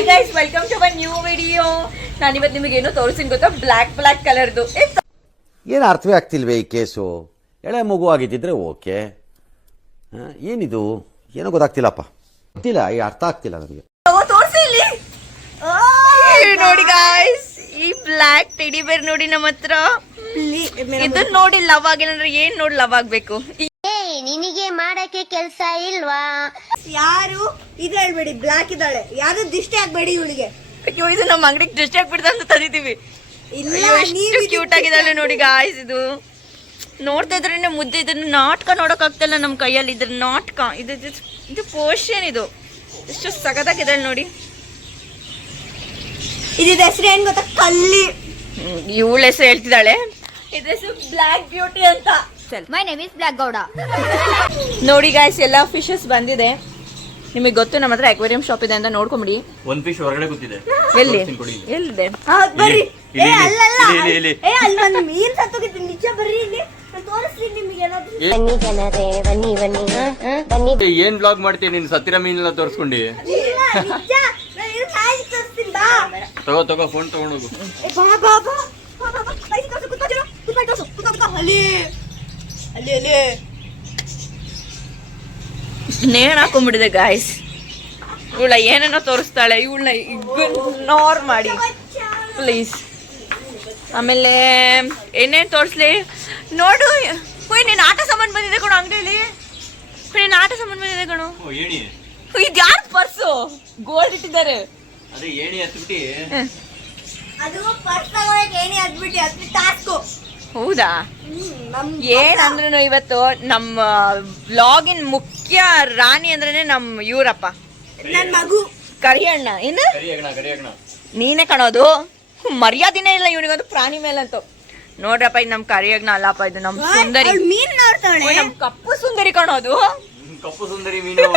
Hi guys, welcome to my new video. ನಾನಿವತ್ತು ನಿಮಗೇನು ತೋರಿಸ್ತೀನಿ ಗೊತ್ತಾ? ಬ್ಲ್ಯಾಕ್ ಕಲರ್ದು. ಏನು ಅರ್ಥವೇ ಆಗ್ತಿಲ್ವೇ ಈ ಕೇಸು? ಎಳೆ ಮಗು ಆಗಿದ್ದಿದ್ರೆ ಓಕೆ, ಏನಿದು ಏನೋ ಗೊತ್ತಾಗ್ತಿಲ್ಲಪ್ಪ, ಗೊತ್ತಿಲ್ಲ, ಈ ಅರ್ಥ ಆಗ್ತಿಲ್ಲ ನನಗೆ. ತೋರಿಸಿ ಇಲ್ಲಿ ನೋಡಿ ಗಾಯ್ಸ್, ಈ ಬ್ಲ್ಯಾಕ್ ಟೆಡಿ ಬೇರ್ ನೋಡಿ ನಮ್ಮ ಹತ್ರ. ಇದನ್ನ ನೋಡಿ ಲವ್ ಆಗಿಲ್ಲ ಅಂದ್ರೆ ಏನ್ ನೋಡಿ ಲವ್ ಆಗ್ಬೇಕು? ನಿನಗೆ ಮಾಡಕ್ಕೆ ಕೆಲ್ಸ ಇಲ್ವಾ? ಯಾರು ಇದು ಹೇಳ್ಬೇಡಿ, ಬ್ಲಾಕ್ ಇದ್ದಾಳೆ, ಯಾರು ದಿಷ್ಟಿ ಆಗ್ಬೇಡಿ ಇವಳಿಗೆ. ಅಯ್ಯೋ, ಇದು ನಮ್ಮ ಅಂಗಡಿಗೆ ದೃಷ್ಟಿ ಆಗ್ಬಿಡ್ದ ಅಂತ ತಂದಿದ್ದೀವಿ. ಎಷ್ಟು ಕ್ಯೂಟ್ ಆಗಿದ್ದಾಳೆ ನೋಡಿ ಗಾಯ್ಸ್. ಇದು ನೋಡ್ತಾ ಇದ್ರೆ ಮುದ್ದೆ, ಇದನ್ನ ನಾಟಕ ನೋಡಕ್ ಆಗ್ತಿಲ್ಲ ನಮ್ಮ ಕೈಯಲ್ಲಿ. ಇದ್ರ ನಾಟಕ ಇದು ಪೋರ್ಷನ್. ಇದು ಎಷ್ಟು ಸಖತ್ತಾಗಿದ್ದಾಳೆ ನೋಡಿ. ಇದು ಹೆಸರು ಏನ್ ಗೊತ್ತಾ? ಕಲ್ಲಿ. ಇವಳ ಹೆಸರು ಹೇಳ್ತಿದ್ದಾಳೆ. ಇದ್ರ ಹೆಸರು ಬ್ಲ್ಯಾಕ್ ಬ್ಯೂಟಿ ಅಂತ. My name is black Gowda. ನೋಡಿ ಗಾಯ್ಸ್, ಎಲ್ಲ ಫಿಶಸ್ ಬಂದಿದೆ. ನಿಮಗೆ ಗೊತ್ತು ನಮ್ಮ ಹತ್ರ ಅಕ್ವೇರಿಯಂ ಶಾಪ್ ಇದೆ ಅಂತ ನೋಡ್ಕೊಂಬಿಡಿ. ಒಂದ್ ಫಿಶ್ ಹೊರಗಡೆ ಕೂತಿದೆ. ಎಲ್ಲಿದೆ? ಬರ್ರಿ. ಇಲ್ಲಿ, ಏ ಅಲ್ಲಲ್ಲ, ಇಲ್ಲಿ, ಇಲ್ಲಿ. ಏ ಅಲ್ಲಿ ಒಂದು ಮೀನ್ ಸತ್ತೋಗಿತ್ತು, ನಿಜ. ಬರ್ರಿ ಇಲ್ಲಿ, ನಾನು ತೋರಿಸ್ತೀನಿ ನಿಮಗೆ ಏನಾದ್ರು. ಬನ್ನಿ ಜನರೇ, ಬನ್ನಿ ಬನ್ನಿ ಬನ್ನಿ. ಏನ್ ಬ್ಲಾಗ್ ಮಾಡ್ತೀನಿ ನೀನ್? ಸತ್ತಿರ ಮೀನೆಲ್ಲ ತೋರಿಸ್ಕೊಂಡಿ. ಇಲ್ಲ, ನಿಜ. ನಾನು ಇದು ನಾಯಿ ತೋರಿಸ್ತೀನಿ, ಬಾ. ತಗೋ ಫೋನ್ ತಗೊಂಡೋಗು. ಏ ಬಾ ಬಾ ಬಾ ಬಾ ಬಾ ಬಾ. ಕೈ ತೋರಿಸು, ಕುತ್ಕೋ. ಅಲ್ಲಿ ನೇಣ್ ಹಾಕೊಂಡ್ಬಿಡಿದೆ ಗಾಯ್ಸ್. ಇವಳ ಏನೇನೋ ತೋರಿಸ್ತಾಳೆ. ಇವಳನ್ನ ಇಗ್ನೋರ್ ಮಾಡಿ ಪ್ಲೀಸ್. ಆಮೇಲೆ ಏನೇನು ತೋರಿಸ್ಲಿ ನೋಡು. ನೀನು ಆಟ ಸಾಮಾನು ಬಂದಿದೆ ಕಣೋ ಅಂಗಡಿಯಲ್ಲಿ. ನೀನು ಆಟ ಸಾಮಾನು ಬಂದಿದೆ ಕಣೋ. ಏಣಿ ಇದು ಯಾರು ಪರ್ಸು? ಗೋಲ್ಡ್ ಇಟ್ಟಿದ್ದಾರೆ. ಅದೇ ಏಣಿ ಹತ್ಬಿಟ್ಟಿ. ಅದು ಪರ್ಸ್ ತಗೊಳಕ್ಕೆ ಏನೇ ಹತ್ಬಿಟ್ಟು ಹತ್ತಿ ಟಾಸ್ಕು. ಹೌದಾ? ಏನಂದ್ರೂ ಇವತ್ತು ನಮ್ಮ ವ್ಲಾಗಿನ್ ಮುಖ್ಯ ರಾಣಿ ಅಂದ್ರೇನೆ ನಮ್ಮ ಇವರಪ್ಪ, ನನ್ ಮಗು ಕರಿಯಣ್ಣ. ಇನ್ನು ಕರಿಯಗಣ ನೀನೇ ಕಾಣೋದು. ಮರ್ಯಾದಿನೇ ಇಲ್ಲ ಇವನಿಗೊಂದು ಪ್ರಾಣಿ ಮೇಲಂತೂ. ನೋಡ್ರಪ್ಪ, ಇದು ನಮ್ ಕರಿಯಜ್ಞ ಅಲ್ಲಪ್ಪ, ಇದು ನಮ್ ಸುಂದರಿ. ಮೀನ್ ನೋಡ್ತಾಳೆ. ನಮ್ ಕಪ್ಪು ಸುಂದರಿ ಕಾಣೋದು. ಕಪ್ಪು ಸುಂದರಿ ಮೀನು.